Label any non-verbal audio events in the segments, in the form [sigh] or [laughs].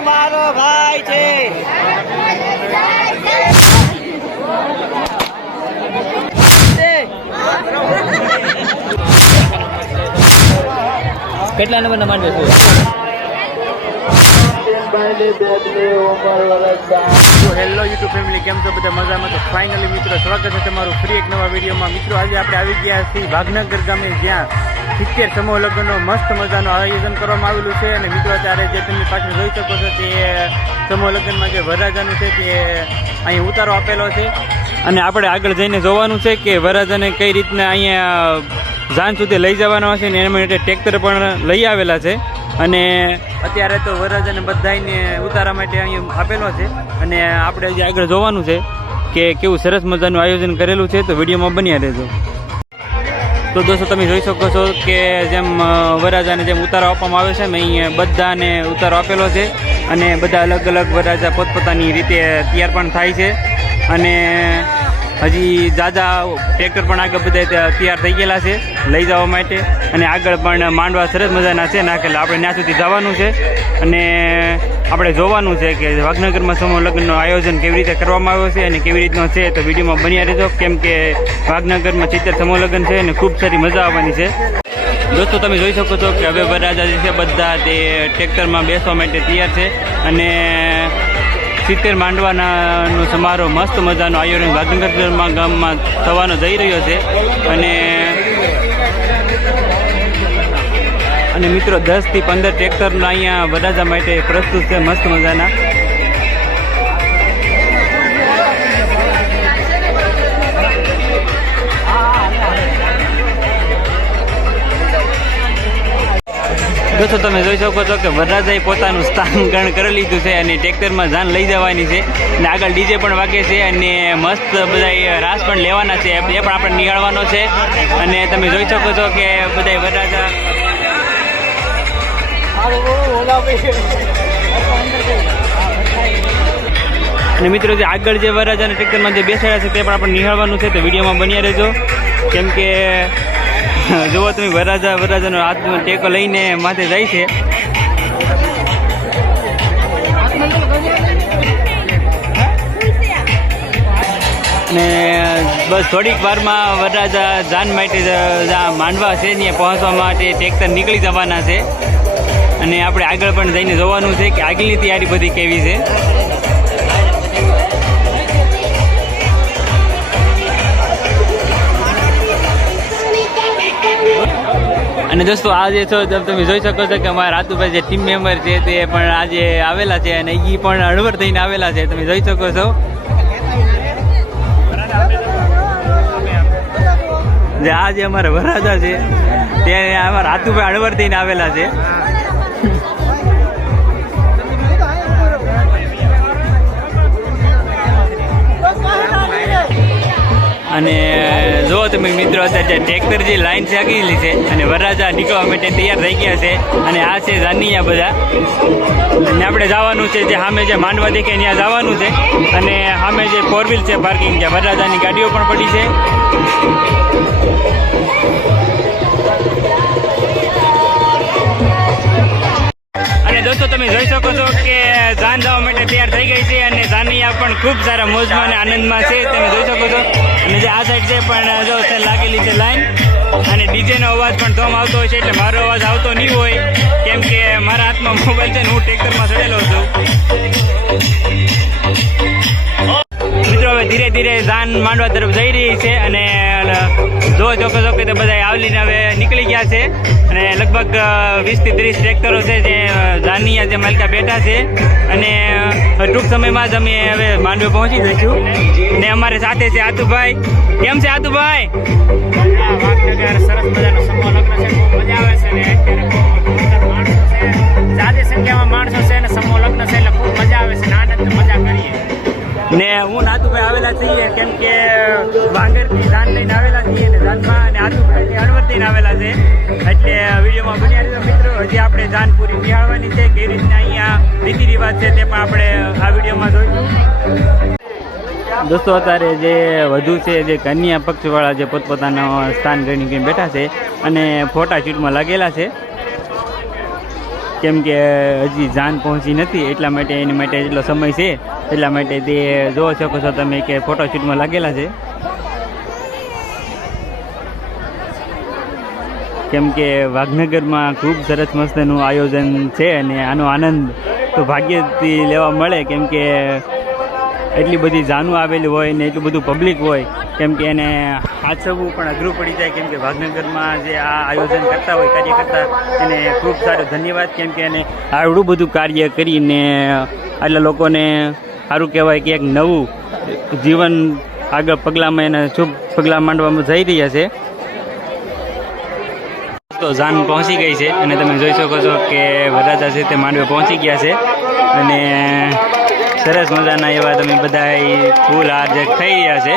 મારો ભાઈ છે. કેટલા નંબરના નંબર છે? હેલો યુટ્યુબ ફેમિલી કેમ છો બધા મજામાં? તો ફાઇનલી મિત્રો, સ્વાગત છે તમારું ફ્રી એક નવા વિડીયોમાં. મિત્રો, આજે આપણે આવી ગયા છીએ ભાગનગર ગામે, જ્યાં સિત્તેર સમૂહ લગ્નનો મસ્ત મજાનું આયોજન કરવામાં આવેલું છે. અને મિત્રો, અત્યારે જે તમે પાછળ જોઈ શકો છો તે સમૂહ લગ્નમાં જે વરરાજાનું છે તે અહીં ઉતારો આપેલો છે. અને આપણે આગળ જઈને જોવાનું છે કે વરરાજાને કઈ રીતના અહીંયા જાન સુધી લઈ જવાનો હશે ને એના માટે ટ્રેક્ટર પણ લઈ આવેલા છે. અને અત્યારે તો વરરાજાને બધાને ઉતારા માટે અહીંયા આપેલો છે. અને આપણે હજી આગળ જોવાનું છે કે કેવું સરસ મજાનું આયોજન કરેલું છે, તો વિડીયોમાં બન્યા રહેજો. તો દોસ્તો, તમે જોઈ શકો છો કે જેમ વરરાજાને જેમ ઉતારો આપવામાં આવે છે મેં અહીંયા બધાને ઉતારો આપેલો છે. અને બધા અલગ અલગ વરરાજા પોતપોતાની રીતે તૈયાર પણ થાય છે. અને હજી જાજા ટ્રેક્ટર પણ આગળ બધા તૈયાર થઈ ગયેલા છે, લઈ જવા માટે. અને આગળ પણ માંડવા સરસ મજાના છે નાખેલા આપણે ત્યાં સુધી જવાનું છે. અને આપણે જોવાનું છે કે વાઘનગરમાં સમૂહ લગ્નનું આયોજન કેવી રીતે કરવામાં આવ્યો છે અને કેવી રીતનો છે તો વિડીયોમાં બન્યા રહેજો. કેમ કે વાઘનગરમાં સિત્તેર સમૂહ લગ્ન છે અને ખૂબ સારી મજા આવવાની છે. દોસ્તો, તમે જોઈ શકો છો કે હવે વરરાજા જે છે બધા તે ટ્રેક્ટરમાં બેસવા માટે તૈયાર છે. અને સિત્તેર માંડવાનો સમારોહ મસ્ત મજાનો આયોજન વાઘનગરમાં ગામમાં થવાનો જઈ રહ્યો છે. અને અને મિત્રો દસથી પંદર ટ્રેક્ટરના અહીંયા વરરાજા માટે પ્રસ્તુત છે મસ્ત મજાના. દોસ્તો તમે જોઈ શકો છો કે વરરાજાએ પોતાનું સ્થાન [laughs] કરી લીધું છે અને ટ્રેક્ટરમાં જાન લઈ જવાની છે. અને આગળ ડીજે પણ વાગે છે અને મસ્ત બધા રાસ પણ લેવાના છે. એ પણ આપણે નિહાળવાનો છે. અને તમે જોઈ શકો છો કે બધા વરરાજા અને મિત્રો, જે આગળ જે વરરાજાના ટ્રેક્ટરમાં જે બેસાડ્યા છે તે પણ આપણે નિહાળવાનું છે. તો વિડીયોમાં બન્યા રહેજો. કેમ કે [laughs] જુઓ તમે વરરાજા વરરાજાનો હાથનો ટેકો લઈને માથે જાય છે. ને બસ થોડીક વારમાં વરરાજા જાન માટે માંડવા છે ને પહોંચવા માટે ટ્રેક્ટર નીકળી જવાના છે. અને આપણે આગળ પણ જઈને જોવાનું છે કે આગળની તૈયારી બધી કેવી છે. અને દોસ્તો, આજે છો તમે જોઈ શકો છો કે અમારા રાતુભાઈ જે ટીમ મેમ્બર છે તે પણ આજે આવેલા છે અને એ પણ હળવર થઈને આવેલા છે. તમે જોઈ શકો છો. જે આજે અમારા વરાજા છે, તે અમારા રાતુભાઈ હળવર થઈને આવેલા છે. અને જો તમે મિત્રો અત્યારે ટ્રેક્ટર જે લાઈન આગેલી છે અને વરરાજા નીકળવા માટે તૈયાર થઈ ગયા છે અને આ છે જાનિયા બધા. અને આપણે જવાનું છે જે સામે જે માંડવા દેખે ત્યાં જવાનું છે. અને સામે જે ફોર વ્હીલ છે પાર્કિંગ છે વરરાજાની ગાડીઓ પણ પડી છે. દોસ્તો, તમે જોઈ શકો છો કે જાન જવા માટે તૈયાર થઈ ગઈ છે અને જાનિયા પણ ખૂબ સારા મોજમાં અને આનંદમાં છે. તમે જોઈ શકો છો, અને જે આ સાઈડ છે પણ જો લાગેલી છે લાઈન અને ડીજેનો અવાજ પણ ધોમ આવતો હોય છે, એટલે મારો અવાજ આવતો નહીં હોય. કેમ કે મારા હાથમાં મોબાઈલ છે ને હું ટ્રેક્ટરમાં ચડેલો છું. ધીરે ધીરે જાન માંડવા તરફ જઈ રહી છે અને જો ચોક્કસ ચોક્કસ તો બધા આવલીને હવે નીકળી ગયા છે. અને લગભગ વીસથી ત્રીસ ટ્રેક્ટરો છે જે જાનિયા જે માલિકા બેઠા છે. અને ટૂંક સમયમાં જ અમે હવે માંડવે પહોંચી જઈશું. ને અમારી સાથે છે આતુભાઈ. કેમ છે આતુભાઈ? સરસ મજાનો સમૂહ લગ્ન છે, બહુ મજા આવે છે ને હું આવેલા છીએ, કેમ કે વાંગરથી જાન લઈને આવેલા છીએ ને ધાનમાં અને આતુભાઈ હળવદ થઈને આવેલા છે. એટલે વિડીયોમાં બન્યા રહેજો મિત્રો. હજી આપણે ધાન પૂરી નિહાળવાની છે કેવી રીતના અહીંયા રીતિ રિવાજ છે તે પણ આપણે આ વિડીયોમાં જોઈશું. દોસ્તો, અત્યારે જે વધુ છે, જે કન્યા પક્ષવાળા જે પોતપોતાનો સ્થાન ગણી બેઠા છે અને ફોટા શૂટમાં લાગેલા છે કેમ કે હજી જાન પહોંચી નથી, એટલા માટે એની માટે એટલો સમય છે. એટલા માટે તે જોવો શકો છો તમે કે ફોટોશૂટમાં લાગેલા છે. કેમ કે વાઘનગરમાં ખૂબ સરસ મસ્તનું આયોજન છે અને આનો આનંદ તો ભાગ્યથી લેવા મળે. કેમ કે એટલી બધી જાનું આવેલી હોય ને એટલું બધું પબ્લિક હોય, કેમ કે એને હાચવવું પણ અઘરું પડી જાય, કેમ કે ભાવનગરમાં જે આ આયોજન કરતા હોય, કાર્ય કરતા, એને ખૂબ સારો ધન્યવાદ, કેમ કે એને આવડું બધું કાર્ય કરીને આટલા લોકોને સારું કહેવાય કે એક નવું જીવન આગળ પગલાંમાં એને શુભ પગલાં માંડવામાં જઈ રહ્યા છે. તો જાન પહોંચી ગઈ છે, અને તમે જોઈ શકો છો કે વરરાજા છે તે માંડવે પહોંચી ગયા છે, અને સરસ મજાના એવા તમે બધા ફૂલ હાર જે થઈ રહ્યા છે.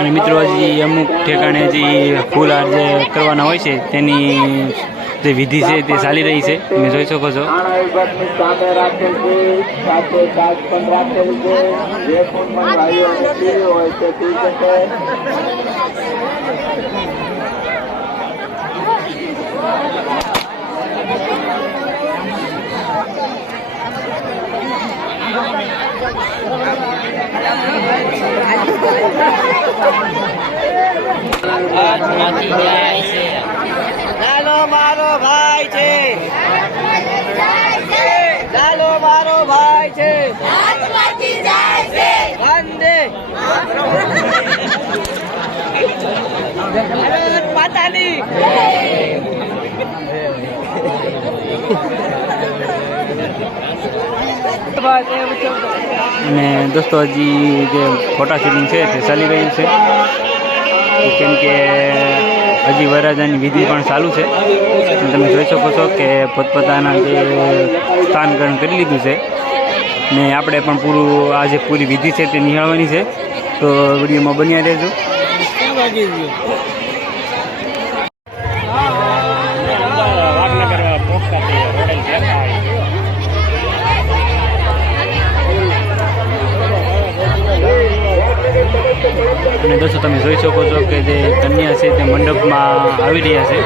અને મિત્રો, હજી અમુક ઠેકાણે જે ફૂલ હાર જે કરવાના હોય છે, તેની જે વિધિ છે તે ચાલી રહી છે. તમે જોઈ શકો છો. આણાની સામે રાખેલ છે સાથે કાચ પણ રાખેલ છે જે પણ ભાઈઓ અને પીવી હોય તે પી શકે લાલો મારો ભાઈ છે. લાલો મારો ભાઈ છે. વંદે. ભારત માતાની. અને દોસ્તો, હજી જે ફોટા શૂટિંગ છે તે ચાલી રહ્યું છે. કેમ કે હજી વરરાજાની વિધિ પણ ચાલુ છે. તમે જોઈ શકો છો કે પોતપોતાના જે સ્થાન ગ્રહણ કરી લીધું છે. ને આપણે પણ પૂરું, આ જે પૂરી વિધિ છે તે નિહાળવાની છે. તો વિડીયોમાં બન્યા રહેજો. અને દોસ્તો તમે જોઈ શકો છો કે જે કન્યા છે તે મંડપમાં આવી રહ્યા છે.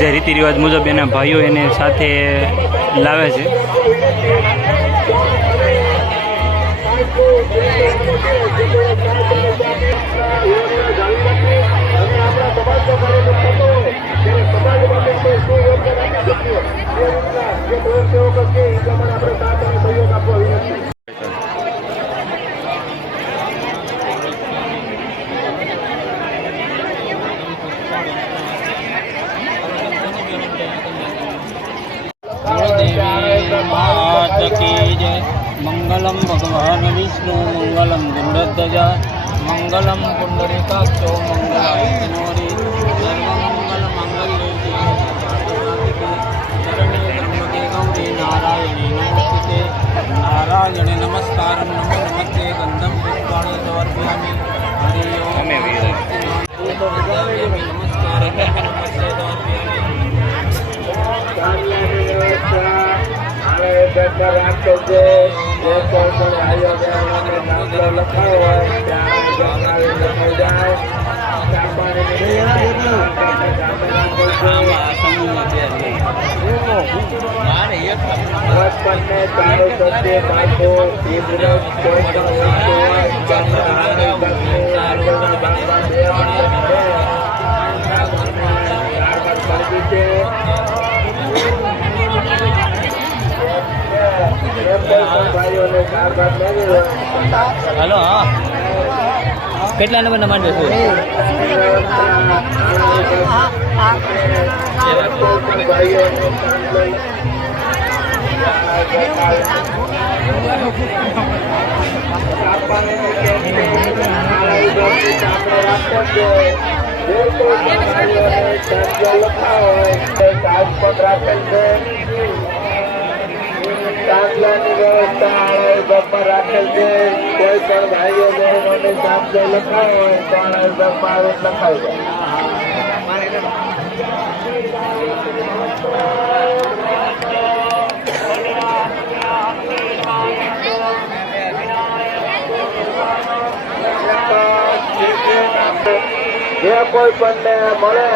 જે રીતિ રિવાજ મુજબ એના ભાઈઓ એને સાથે લાવે છે. કી જય મંગલમ ભગવાન વિષ્ણુ મંગલમ ગુંડધ્વજા મંગલમ પુંડરીકાક્ષો મંગલાય તનોરી સર્વમંગલ ગૌરી નારાયણી નમસ્તે નારાયણે નમસ્કારમ નમો નમસ્તે ગંધમ પુષ્પાણી સમર્પયામિ હરિ રાખેલ છે જે કોઈ પણ ભાઈઓ બહેનોને દાખલો લખાયો હોય ત્યાં લખાઈ જાય. બચપનને ચાલુ સત્ય પાછો ઇબ્રત કોઈ પણ હોય હલો હા. કેટલા નંબરના માંડવે છે? ભાઈઓને રાખેલ છે. દાખલાની વ્યવસ્થા આળાઈ બાગમાં રાખેલ છે. કોઈ પણ ભાઈઓ બહેનોને દાખલો લખાયો હોય, તો આળાઈ બાગમાં આવે લખાઈ જાય જે કોઈ પણ મળે,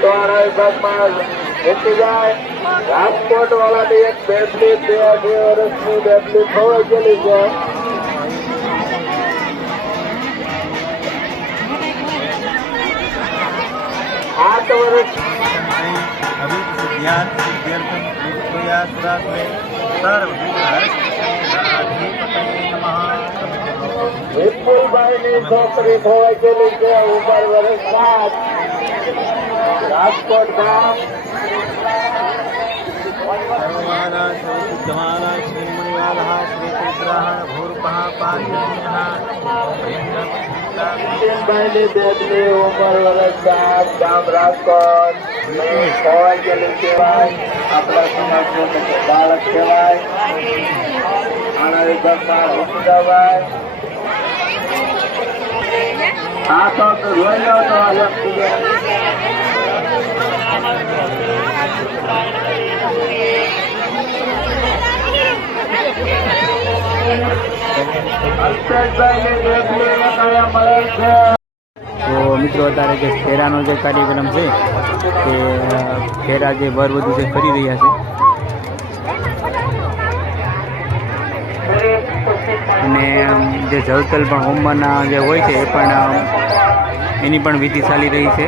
તો વિભાગમાં મૂકી જાય. રાજકોટ વાળાની એક બેટલી બે બે વર્ષની બેટલી ખોવાઈ ગયેલી છે. આઠ વર્ષ. વિપુલભાઈ ની છોકરી ખોવાઈ ગયેલી છે, ઉંમર વર્ષ બાદ રાજકોટ ગામ. આપણા સમાજ બાળક કહેવાય. આના વિભાગમાં રૂપિયા આ તો રોઈ લો તો અલગ થઈ જાય તો મિત્રો, અત્યારે જે ફેરાનો જે કાર્યક્રમ છે તે ફેરા જે વર વધુ છે કરી રહ્યા છે. અને જે જળતલ પણ હોમવાના જે હોય છે, એ પણ એની પણ વિધિ ચાલી રહી છે.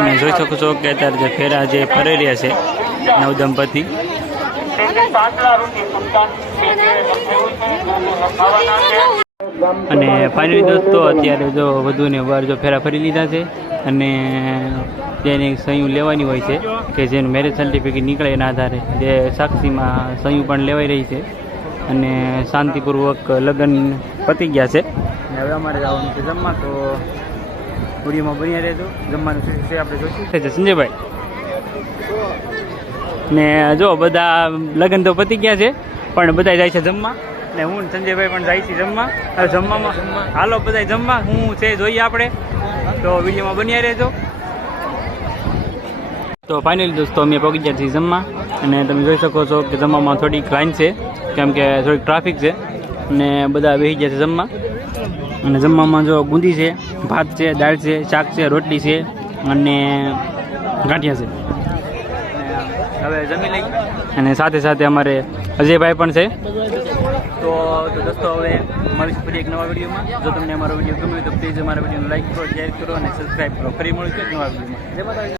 અને જોઈ શકો છો કે અત્યારે જે ફેરા જે ફરી રહ્યા છે નવ દંપતી. અને ફાઇનલી દોસ્તો, અત્યારે જો વધુ ને વાર જો ફેરા ફરી લીધા છે અને જેને સંયુ લેવાની હોય છે, કે જેનું મેરેજ સર્ટિફિકેટ નીકળે એના આધારે, જે સાક્ષીમાં સંયુ પણ લેવાઈ રહી છે અને શાંતિપૂર્વક લગ્ન પતી ગયા છે. હવે અમારે જવાનું છે જમવા, તો વિડીયોમાં બન્યા રહેજો. જમવાનું છે આપણે જોઈશું. સંજયભાઈ. ને જો, બધા લગ્ન તો પતી ગયા છે, પણ બધા જાય છે જમવા. ને હું સંજયભાઈ પણ જાય છે જમવા. જમવામાં હાલો બધા જમવા. હું છે, જોઈએ આપણે. તો વિડીયોમાં બન્યા રહેજો. તો ફાઇનલી દોસ્તો, અમે પહોંચી ગયા છીએ જમવા. અને તમે જોઈ શકો છો કે જમવામાં થોડીક લાઈન છે, કેમ કે થોડીક ટ્રાફિક છે. અને બધા બેસી ગયા છે જમવા. અને જમવામાં જો બુંદી છે ભાત છે દાળ છે શાક છે રોટલી છે અને ગાંઠિયા છે. હવે જમી લઈ અને સાથે સાથે અમારે અજયભાઈ પણ છે. તો દોસ્તો હવે મળીશું ફરી એક નવા વિડીયોમાં. જો તમને અમારો વીડિયો ગમ્યો તો પ્લીઝ અમારા વિડીયોને લાઈક કરો શેર કરો અને સબસ્ક્રાઈબ કરો. ફરી મળીશું એક નવા વિડીયોમાં.